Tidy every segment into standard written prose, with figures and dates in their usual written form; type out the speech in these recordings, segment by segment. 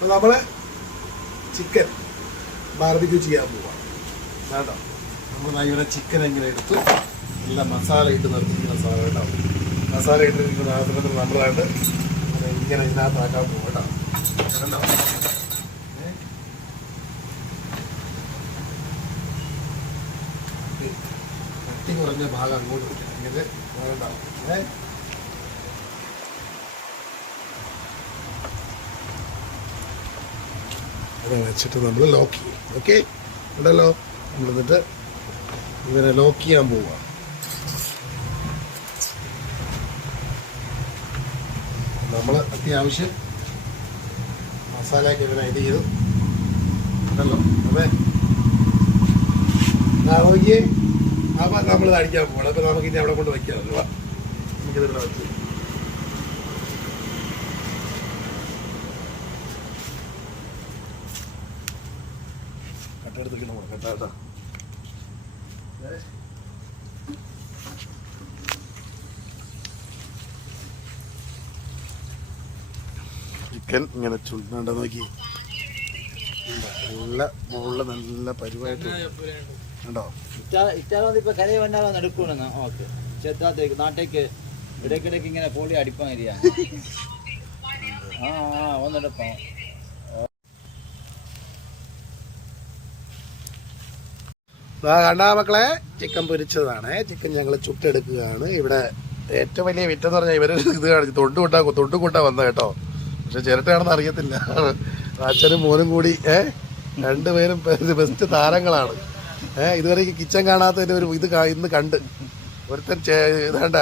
അപ്പോൾ നമ്മൾ chicken barbecue ചെയ്യാൻ പോവാണ് കേട്ടോ. നമ്മൾ ഇവിടെ ചിക്കൻ എങ്ങനെ എടുത്ത് നല്ല മസാല ഇട്ട് നിർത്തിക്കുന്ന സാധനം കേട്ടോ. മസാല ഇട്ടിരിക്കുന്ന പാത്രത്തിൽ നമ്മളായിട്ട് ഇങ്ങനെ ഇതിനകത്താക്കാൻ പോകും കേട്ടോ. കണ്ടോ കട്ടി കുറഞ്ഞ ഭാഗം അങ്ങോട്ട് വയ്ക്കാം. ഇങ്ങനെ വേണ്ട അത് വെച്ചിട്ട് നമ്മൾ ലോക്ക് ചെയ്യും. ഓക്കെ ഉണ്ടല്ലോ. നമ്മൾ എന്നിട്ട് ഇങ്ങനെ ലോക്ക് ചെയ്യാൻ പോവുക. നമ്മൾ അത്യാവശ്യം മസാലയൊക്കെ ഇങ്ങനെ ഇത് ചെയ്തു ഉണ്ടല്ലോ. അതെ നോക്കിയേ. അപ്പം നമ്മളിത് അടിക്കാൻ പോകണം. അപ്പം നമുക്ക് ഇനി അവിടെ കൊണ്ട് വയ്ക്കാം. നമുക്കിതിവിടെ വെച്ച് കട്ടെടുത്തിട്ട് കട്ടാ ചിക്കൻ ഇങ്ങനെ ചുണ്ടോ നോക്കി. നല്ല മുകളിൽ നല്ല പരിവായിട്ട് ഉണ്ടോ. ഇപ്പൊ കരയെ വന്നാലോ എടുക്കണെന്ന്. ഓക്കെ ക്ഷേത്രത്തേക്ക് നാട്ടേക്ക് ഇടയ്ക്കിടയ്ക്ക് ഇങ്ങനെ പോളി അടിപ്പാൻ കഴിയാ. ഒന്നെടുപ്പം കണ്ടാ മക്കളെ, ചിക്കൻ പൊരിച്ചതാണ്. ചിക്കൻ ഞങ്ങൾ ചുട്ടെടുക്കുകയാണ്. ഇവിടെ ഏറ്റവും വലിയ വിറ്റെന്ന് പറഞ്ഞാൽ ഇവര് ഇത് കാണിച്ചു തൊണ്ട് കൂട്ടാ വന്ന കേട്ടോ. പക്ഷെ ചിരട്ടയാണെന്ന് അറിയത്തില്ല. അച്ഛനും മോനും കൂടി രണ്ടുപേരും ബെസ്റ്റ് താരങ്ങളാണ്. ഇതുവരെ കിച്ചൻ കാണാത്തതിന്റെ ഒരു ഇത് ഇന്ന് കണ്ട് ഒരുത്തൻ ഇതേണ്ട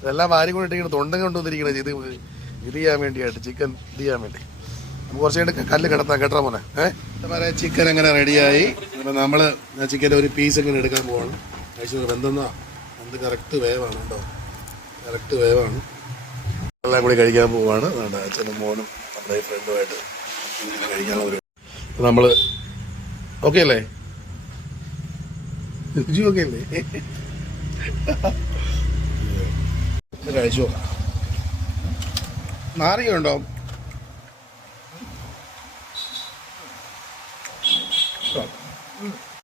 ഇതെല്ലാം വാരി കൊണ്ടിട്ടിരിക്കണം. തൊണ്ടും കൊണ്ടുവന്നിരിക്കണത് ഇത് ചെയ്യാൻ വേണ്ടിയായിട്ട്, ചിക്കൻ ഇത് ചെയ്യാൻ വേണ്ടി. നമുക്ക് കുറച്ച് കഴിഞ്ഞിട്ട് കല്ല് കിടത്താം കേട്ടോ മോനെ. ചിക്കൻ അങ്ങനെ റെഡിയായി. അപ്പം നമ്മൾ ചിക്കൻ്റെ ഒരു പീസ് ഇങ്ങനെ എടുക്കാൻ പോവാണ്. കഴിച്ചു വെന്തെന്നാ എന്ത് കറക്റ്റ് വേവാണ് കേട്ടോ. കറക്റ്റ് വേവാണ്. എല്ലാം കൂടി കഴിക്കാൻ പോവാണ്. അച്ഛനും മോനും നമ്മുടെ ഈ ഫ്രണ്ടുമായിട്ട് ഇങ്ങനെ കഴിക്കാനുള്ള ഒരു നമ്മൾ ഓക്കെ അല്ലേ? രുചി ഓക്കെ അല്ലേ? കഴിച്ചു നോക്കാം. നാരങ്ങ ഉണ്ടോ?